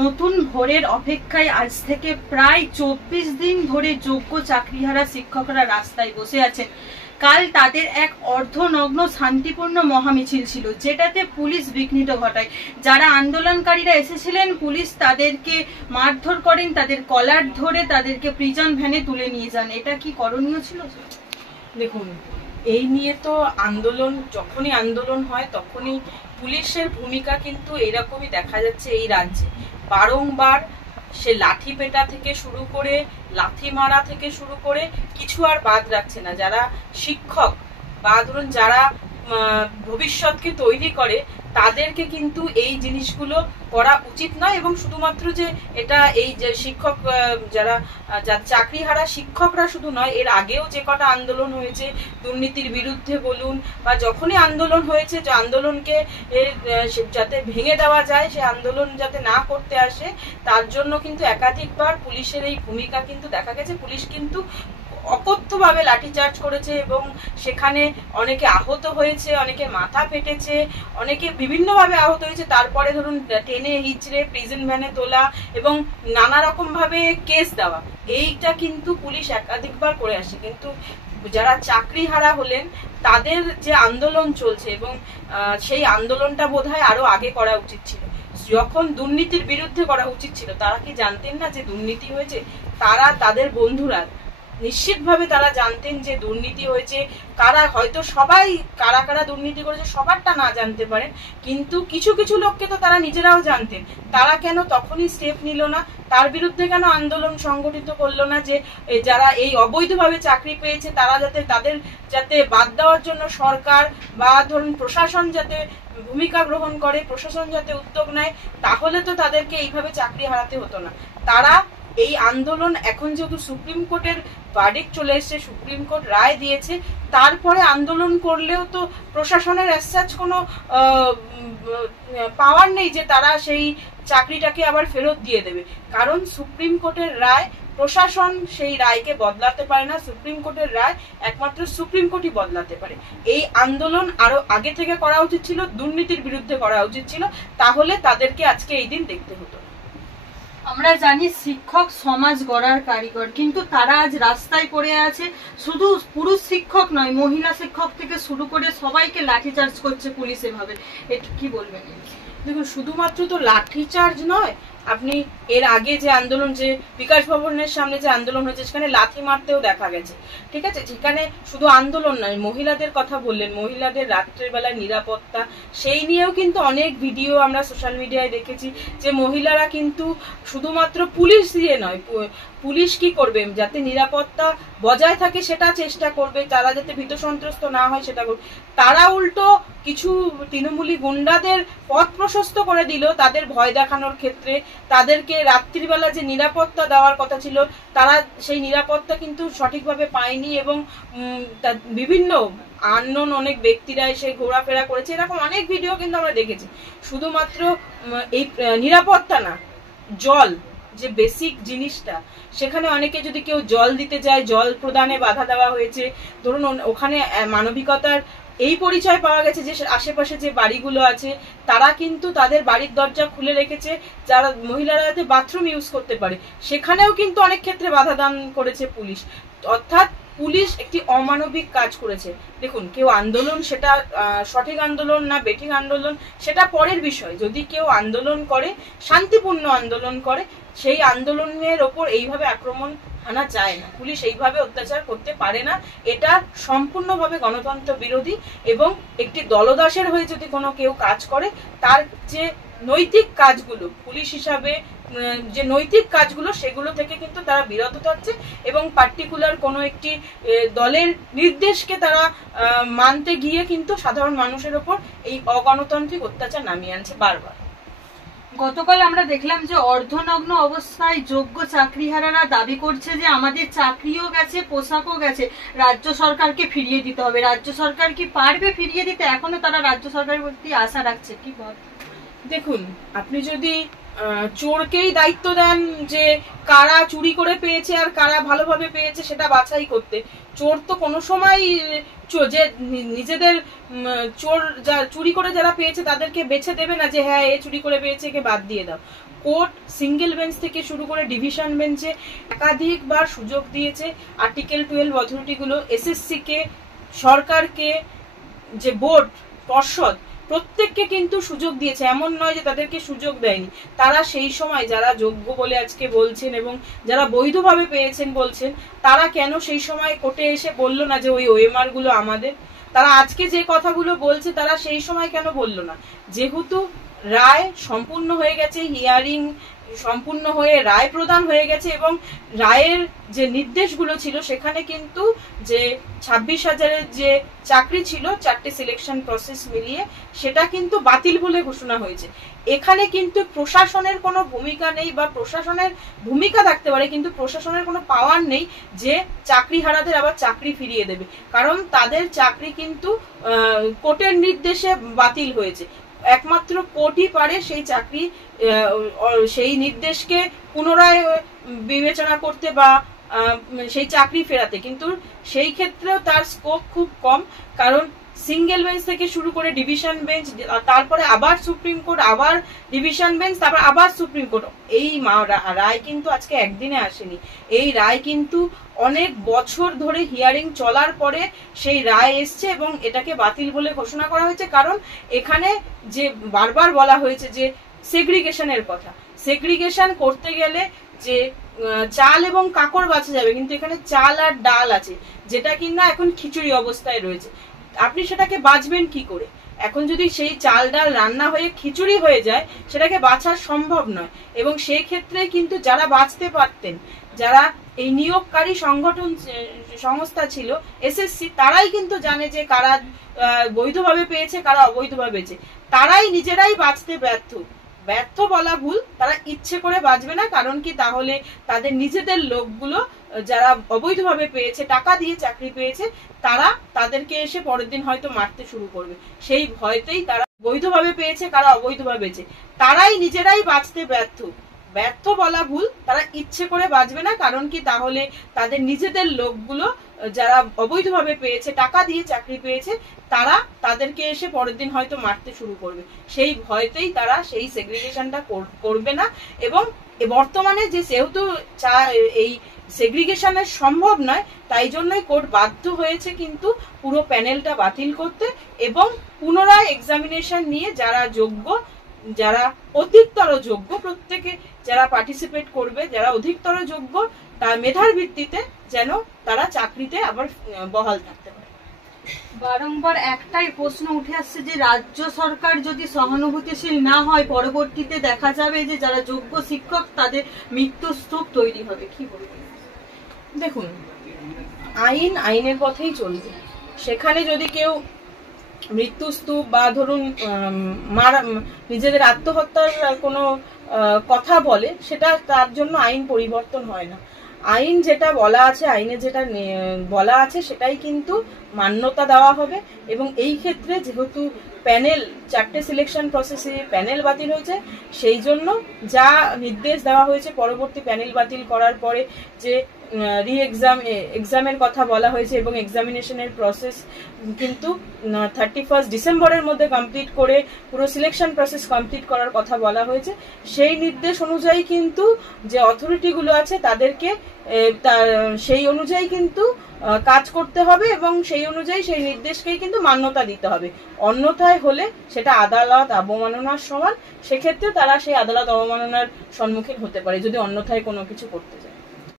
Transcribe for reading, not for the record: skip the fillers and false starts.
নতুন ভোরের অপেক্ষায় আজ থেকে প্রায় 24 দিন ধরে যোগ্য চাকরিহারা শিক্ষকরা রাস্তায় বসে আছেন। কাল তাদের এক অর্ধনগ্ন শান্তিপূর্ণ মহামিছিল ছিল, যেটাতে পুলিশ বিঘ্নিত ঘটায়। যারা আন্দোলনকারীরা এসেছিলেন, পুলিশ তাদেরকে মারধর করেন, তাদের কলার ধরে তাদেরকে প্রিজন ভ্যানে তুলে নিয়ে যান। এটা কি করণীয় ছিল? দেখুন, এই নিয়ে তো আন্দোলন, যখনই আন্দোলন হয় তখনই পুলিশের ভূমিকা কিন্তু এরকমই দেখা যাচ্ছে এই রাজ্যে। বারংবার সে লাঠি পেটা থেকে শুরু করে, লাথি মারা থেকে শুরু করে কিছু আর বাদ রাখছে না। যারা শিক্ষক বা ধরুন যারা ভবিষ্যৎকে তৈরি করে, তাদেরকে কিন্তু এই জিনিসগুলো করা উচিত নয়। এবং শুধুমাত্র যে এটা এই যে শিক্ষক যারা চাকরিহারা শিক্ষকরা শুধু নয়, এর আগেও যে কটা আন্দোলন হয়েছে দুর্নীতির বিরুদ্ধে বলুন, বা যখনই আন্দোলন হয়েছে, যে আন্দোলনকে যাতে ভেঙে দেওয়া যায়, সে আন্দোলন যাতে না করতে আসে, তার জন্য কিন্তু একাধিকবার পুলিশের এই ভূমিকা কিন্তু দেখা গেছে। পুলিশ কিন্তু অকথ্যভাবে লাঠিচার্জ করেছে এবং সেখানে অনেকে আহত হয়েছে, অনেকে মাথা ফেটেছে, অনেকে বিভিন্নভাবে আহত হয়েছে। তারপরে ধরুন টেনে হিচড়ে প্রিজন ভ্যানে তোলা এবং নানা রকম ভাবে কেস দেওয়া, এইটা কিন্তু পুলিশ একাধিকবার করে আসে। কিন্তু যারা চাকরিহারা হলেন, তাদের যে আন্দোলন চলছে, এবং সেই আন্দোলনটা বোধহয় আরো আগে করা উচিত ছিল, যখন দুর্নীতির বিরুদ্ধে করা উচিত ছিল। তারা কি জানতেন না যে দুর্নীতি হয়েছে? তারা, তাদের বন্ধুরা নিশ্চিতভাবে তারা জানতেন যে দুর্নীতি হয়েছে। কারা, হয়তো সবাই কারা কারা দুর্নীতি করেছে সবারটা না জানতে পারেন, কিন্তু কিছু কিছু লোককে তো তারা নিজেরাও জানতেন। তারা কেন তখনই স্টেপ নিল না? তার বিরুদ্ধে কেন আন্দোলন সংগঠিত করলো না? যে যারা এই অবৈধভাবে চাকরি পেয়েছে, তারা তাদের যাতে বাদ দেওয়ার জন্য সরকার বা ধরুন প্রশাসন যাতে ভূমিকা গ্রহণ করে, প্রশাসন যাতে উদ্যোগ নেয়, তাহলে তো তাদেরকে এইভাবে চাকরি হারাতে হতো না। তারা এই আন্দোলন, এখন যেহেতু সুপ্রিম কোর্টের ভার্ডিক্ট চলে এসেছে, সুপ্রিম কোর্ট রায় দিয়েছে, তারপরে আন্দোলন করলেও তো প্রশাসনের অ্যাজ কোনো পাওয়ার নেই যে তারা সেই চাকরিটাকে আবার ফেরত দিয়ে দেবে। কারণ সুপ্রিম কোর্টের রায়, প্রশাসন সেই রায়কে বদলাতে পারে না। সুপ্রিম কোর্টের রায় একমাত্র সুপ্রিম কোর্টই বদলাতে পারে। এই আন্দোলন আরো আগে থেকে করা উচিত ছিল, দুর্নীতির বিরুদ্ধে করা উচিত ছিল, তাহলে তাদেরকে আজকে এই দিন দেখতে হতো। আমরা জানি শিক্ষক সমাজ গড়ার কারিগর, কিন্তু তারা আজ রাস্তায় পড়ে আছে। শুধু পুরুষ শিক্ষক নয়, মহিলা শিক্ষক থেকে শুরু করে সবাইকে লাঠিচার্জ করছে পুলিশ এভাবে। এটা কি বলবেন? দেখুন, শুধুমাত্র তো লাঠিচার্জ নয়, আপনি এর আগে যে আন্দোলন, যে বিকাশ ভবনের সামনে যে আন্দোলন হয়েছে, সেখানে লাথি মারতেও দেখা গেছে। ঠিক আছে, যেখানে শুধু আন্দোলন নয়, মহিলাদের কথা বললেন, মহিলাদের রাত্রের বেলায় নিরাপত্তা, সেই নিয়েও কিন্তু অনেক ভিডিও আমরা সোশ্যাল মিডিয়ায় দেখেছি, যে মহিলারা কিন্তু শুধুমাত্র পুলিশ দিয়ে নয়, পুলিশ কি করবে, যাতে নিরাপত্তা বজায় থাকে সেটা চেষ্টা করবে, তারা যাতে ভীত সন্ত্রস্ত না হয় সেটা করবে। তারা উল্টো কিছু তৃণমূলী গুন্ডাদের পথ প্রশস্ত করে দিল তাদের ভয় দেখানোর ক্ষেত্রে। তাদেরকে রাত্রিবেলা যে নিরাপত্তা দেওয়ার কথা ছিল, তারা সেই নিরাপত্তা কিন্তু সঠিকভাবে পায়নি, এবং বিভিন্ন আননোন অনেক ব্যক্তিরা এসে ঘোরাফেরা করেছে। এরকম অনেক ভিডিও কিন্তু আমরা দেখেছি। শুধুমাত্র এই নিরাপত্তা না, জল যে বেসিক জিনিসটা, সেখানে অনেকে যদি কেউ জল দিতে যায়, জল প্রদানে বাধা দেওয়া হয়েছে। ধরুন ওখানে মানবিকতার এই পরিচয় পাওয়া গেছে যে আশেপাশে যে বাড়িগুলো আছে, তারা কিন্তু তাদের বাড়ির দরজা খুলে রেখেছে যারা মহিলারা যাতে বাথরুম ইউজ করতে পারে, সেখানেও কিন্তু অনেক ক্ষেত্রে বাধা দান করেছে পুলিশ। অর্থাৎ পুলিশ একটি অমানবিক কাজ করেছে। দেখুন, কেউ আন্দোলন, সেটা সঠিক আন্দোলন না বেঠিক আন্দোলন সেটা পরের বিষয়। যদি কেউ আন্দোলন করে, শান্তিপূর্ণ আন্দোলন করে, সেই আন্দোলনের ওপর এইভাবে আক্রমণ আনা যায় না। পুলিশ এইভাবে অত্যাচার করতে পারে না। এটা সম্পূর্ণভাবে গণতন্ত্র বিরোধী, এবং একটি দলদাসের হয়ে যদি কোনো কেউ কাজ করে, তার যে নৈতিক কাজগুলো, পুলিশ হিসাবে যে নৈতিক কাজগুলো, সেগুলো থেকে কিন্তু তারা বিরত থাকছে, এবং পার্টিকুলার কোনো একটি দলের নির্দেশকে তারা মানতে গিয়ে কিন্তু সাধারণ মানুষের ওপর এই অগণতান্ত্রিক অত্যাচার নামিয়ে আনছে বারবার। গতকাল আমরা দেখলাম যে অর্ধনগ্ন অবস্থায় যোগ্য চাকরিহারারা দাবি করছে যে আমাদের চাকরিও গেছে, পোশাকও গেছে, রাজ্য সরকারকে ফিরিয়ে দিতে হবে। রাজ্য সরকার কি পারবে ফিরিয়ে দিতে? এখনো তারা রাজ্য সরকারের প্রতি আশা রাখছে। কি বল? দেখুন, আপনি যদি চোরকেই দায়িত্ব দেন যে কারা চুরি করে পেয়েছে আর কারা ভালোভাবে পেয়েছে সেটা বাছাই করতে, চোর তো কোনো সময় যে নিজেদের চোর চুরি করে যারা পেয়েছে তাদেরকে বেছে দেবে না যে হ্যাঁ এ চুরি করে পেয়েছে, একে বাদ দিয়ে দাও। কোর্ট সিঙ্গেল বেঞ্চ থেকে শুরু করে ডিভিশন বেঞ্চে একাধিকবার সুযোগ দিয়েছে। আর্টিকেল 12 অথরিটিগুলো এসএসসি কে, সরকারকে, যে বোর্ড, পর্ষদ, প্রত্যেককে কিন্তু সুযোগ দিয়েছে। এমন নয় যে তাদেরকে সুযোগ দেয়নি। তারা সেই সময় যারা যোগ্য বলে আজকে বলছেন এবং যারা বৈধভাবে পেয়েছেন বলছেন, তারা কেন সেই সময় কোর্টে এসে বলল না যে ওই ওএমআর গুলো আমাদের? তারা আজকে যে কথাগুলো বলছে তারা সেই সময় কেন বলল না? যেহেতু রায় সম্পূর্ণ হয়ে গেছে, হিয়ারিং সম্পূর্ণ হয়ে রায় প্রদান হয়ে গেছে এবং রায়ের যে নির্দেশগুলো ছিল সেখানে কিন্তু যে 26,000-এর যে চাকরি ছিল 4টে সিলেকশন প্রসেস মিলিয়ে, সেটা কিন্তু বাতিল বলে ঘোষণা হয়েছে। এখানে কিন্তু প্রশাসনের কোনো ভূমিকা নেই, বা প্রশাসনের ভূমিকা থাকতে পারে কিন্তু প্রশাসনের কোনো পাওয়ার নেই যে চাকরিহারাদের আবার চাকরি ফিরিয়ে দেবে, কারণ তাদের চাকরি কিন্তু কোর্টের নির্দেশে বাতিল হয়েছে। একমাত্র কোর্টই পারে সেই চাকরি, সেই নির্দেশকে পুনরায় বিবেচনা করতে বা সেই চাকরি ফেরাতে, কিন্তু সেই ক্ষেত্রেও তার স্কোপ খুব কম, কারণ সিঙ্গেল বেঞ্চ থেকে শুরু করে ডিভিশন বেঞ্চ, তারপরে আবার সুপ্রিম কোর্ট, আবার ডিভিশন বেঞ্চ, তারপর আবার সুপ্রিম কোর্ট। এই রায় কিন্তু আজকে একদিনে আসেনি। এই রায় কিন্তু অনেক বছর ধরে হিয়ারিং চলার পরে সেই রায় এসছে এবং এটাকে বাতিল বলে ঘোষণা করা হয়েছে। কারণ এখানে যে বারবার বলা হয়েছে যে সেগ্রিগেশনের কথা, সেগ্রিগেশন করতে গেলে যে চাল এবং কাকড় বাঁচা যাবে, কিন্তু এখানে চাল আর ডাল আছে, যেটা কিনা এখন খিচুড়ি অবস্থায় রয়েছে। আপনি সেটাকে বাঁচবেন কি করে? এখন যদি সেই চাল ডাল রান্না হয়ে খিচুড়ি হয়ে যায়, সেটাকে বাঁচা সম্ভব নয়। এবং সেই ক্ষেত্রে কিন্তু যারা বাঁচতে পারতেন, যারা এই নিয়োগকারী সংস্থা ছিল এসএসসি, তারাই কিন্তু জানে যে কারা বৈধভাবে পেয়েছে, কারা অবৈধভাবে পেয়েছে। তারাই নিজেরাই বাঁচতে ব্যর্থ বলা ভুল, তারা ইচ্ছে করে বাঁচবে না। কারণ কি, তাহলে তাদের নিজেদের লোকগুলো যারা অবৈধভাবে পেয়েছে, টাকা দিয়ে চাকরি পেয়েছে, তারা তাদেরকে এসে পরের দিন হয়তো মারতে শুরু করবে। সেই ভয়তেই তারা বৈধভাবে পেয়েছে, কারা অবৈধভাবে পেয়েছে, তারাই নিজেরাই বাঁচতে ব্যর্থ বলা ভুল, তারা ইচ্ছে করে বাঁচবে না। কারণ কি, তাহলে তাদের নিজেদের লোকগুলো যারা অবৈধভাবে পেয়েছে, টাকা দিয়ে চাকরি পেয়েছে, তারা তাদেরকে এসে পরের দিন হয়তো মারতে শুরু করবে। সেই ভয়তেই তারা সেই সেগ্রিগেশনটা করবে না। এবং বর্তমানে যে যেহেতু এই সেগ্রিগেশনের সম্ভব নয়, তাই জন্যই কোর্ট বাধ্য হয়েছে কিন্তু পুরো প্যানেলটা বাতিল করতে এবং পুনরায় এক্সামিনেশন নিয়ে যারা যোগ্য, যারা অধিকতর যোগ্য, প্রত্যেকে যারা পার্টিসিপেট করবে, যারা অধিকতর যোগ্য, তার মেধার ভিত্তিতে যেন তারা চাকরিতে আবার বহাল থাকতে পারে। বারংবার একটাই প্রশ্ন উঠে আসছে যে রাজ্য সরকার যদি সহানুভূতিশীল না হয়, পরবর্তীতে দেখা যাবে যে যারা যোগ্য শিক্ষক তাদের মৃত্যুর স্তূপ তৈরি হবে। কি বলবেন? দেখুন, আইনের পথেই চলবে। সেখানে যদি কেউ মৃত্যুস্তূপ বা ধরুন নিজেদের আত্মহত্যার কোনো কথা বলে, সেটা তার জন্য আইন পরিবর্তন হয় না। আইন যেটা বলা আছে, আইনে যেটা বলা আছে সেটাই কিন্তু মান্যতা দেওয়া হবে। এবং এই ক্ষেত্রে যেহেতু প্যানেল 4টে সিলেকশন প্রসেসে প্যানেল বাতিল হয়েছে, সেই জন্য যা নির্দেশ দেওয়া হয়েছে পরবর্তী প্যানেল বাতিল করার পরে যে এক্সামের কথা বলা হয়েছে এবং এক্সামিনেশনের প্রসেস কিন্তু 31 ডিসেম্বরের মধ্যে কমপ্লিট করে পুরো সিলেকশন প্রসেস কমপ্লিট করার কথা বলা হয়েছে। সেই নির্দেশ অনুযায়ী কিন্তু যে অথরিটিগুলো আছে তাদেরকে সেই অনুযায়ী কিন্তু কাজ করতে হবে এবং সেই অনুযায়ী সেই নির্দেশকেই কিন্তু মান্যতা দিতে হবে। অন্যথায় হলে সেটা আদালত অবমাননার সমান, সেক্ষেত্রে তারা সেই আদালত অবমাননার সম্মুখীন হতে পারে যদি অন্যথায় কোনো কিছু করতে যায়।